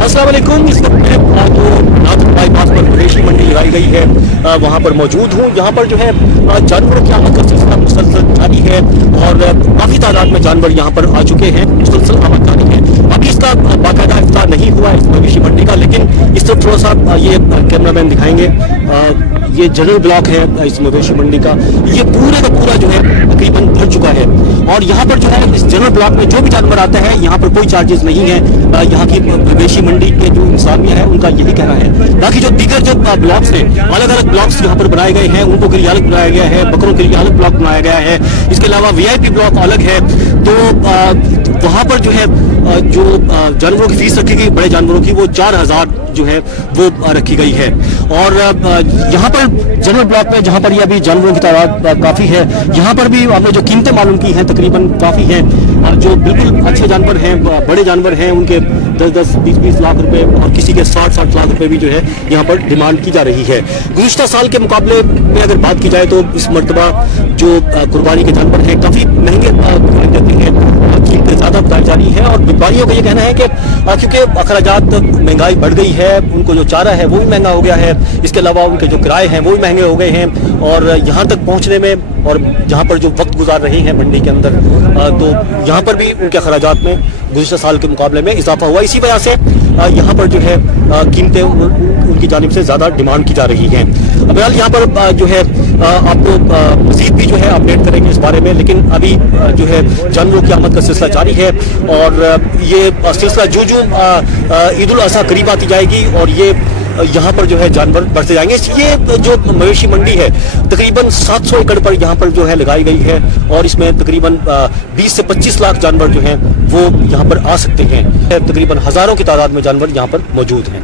अस्सलाम वालेकुम। इस वक्त मैं तो नाथुर बाईपास पर मवेशी मंडी लगाई गई है, वहाँ पर मौजूद हूँ। यहाँ पर जो है जानवरों की आमद का सिलसिला मुसलसल जारी है और काफ़ी तादाद में जानवर यहाँ पर आ चुके हैं। मुसलसल आमद जारी है। अभी इसका बाकायदा इफ्तार नहीं हुआ इस मवेशी मंडी का, लेकिन इस तरफ थोड़ा सा ये कैमरामैन दिखाएंगे। ये जनरल ब्लॉक है इस मवेशी मंडी का। ये पूरे का पूरा जो है तकरीबन भर चुका है और यहाँ पर जो है इस जनरल ब्लॉक में जो भी जानवर आता है यहाँ पर कोई चार्जेस नहीं है। यहाँ की मवेशी मंडी के जो इंसानिया है उनका यही कहना है। बाकी जो दीगर जो ब्लॉक्स हैं, अलग अलग ब्लॉक्स यहाँ पर बनाए गए हैं, उनको के लिए अलग बनाया गया है, बकरों के लिए अलग ब्लॉक बनाया गया है। इसके अलावा वीआईपी ब्लॉक अलग है। तो वहाँ पर जो है जो जानवरों की फीस रखी गई बड़े जानवरों की वो 4000 जो है वो रखी गई है। और यहाँ पर जनरल ब्लॉक में जहाँ पर ये अभी जानवरों की तादाद काफ़ी है, यहाँ पर भी हमने जो कीमतें मालूम की हैं तकरीबन काफ़ी हैं। जो बिल्कुल अच्छे जानवर हैं, बड़े जानवर हैं, उनके 10-10, 20-20 लाख रुपए और किसी के 60-60 लाख रुपए भी जो है यहाँ पर डिमांड की जा रही है। गुज़िश्ता साल के मुकाबले में अगर बात की जाए तो इस मरतबा जो कुर्बानी के जानवर हैं काफ़ी महंगे जाते हैं, कीमतें ज़्यादा बताई जा रही है। और व्यापारियों का ये कहना है कि क्योंकि अखराजात महंगाई बढ़ गई है, उनको जो चारा है वो भी महंगा हो गया है, इसके अलावा उनके जो किराए हैं वो भी महंगे हो गए हैं और यहाँ तक पहुँचने में और जहाँ पर जो वक्त गुजार रहे हैं मंडी के अंदर, तो यहाँ पर भी उनके अखराजात में गुज़िश्ता साल के मुकाबले में इजाफा हुआ। इसी वजह से यहाँ पर जो है कीमतें उनकी जानिब से ज़्यादा डिमांड की जा रही हैं। बहरहाल यहाँ पर जो है आपको मज़ीद भी जो है अपडेट करेंगे इस बारे में, लेकिन अभी जो है जानवरों की आमद का सिलसिला जारी है और ये सिलसिला जो ईद उल अज़हा करीब आती जाएगी और ये यहाँ पर जो है जानवर बढ़ते जाएंगे। ये जो मवेशी मंडी है तकरीबन 700 एकड़ पर यहाँ पर जो है लगाई गई है और इसमें तकरीबन 20 से 25 लाख जानवर जो हैं वो यहाँ पर आ सकते हैं। तकरीबन हज़ारों की तादाद में जानवर यहाँ पर मौजूद हैं।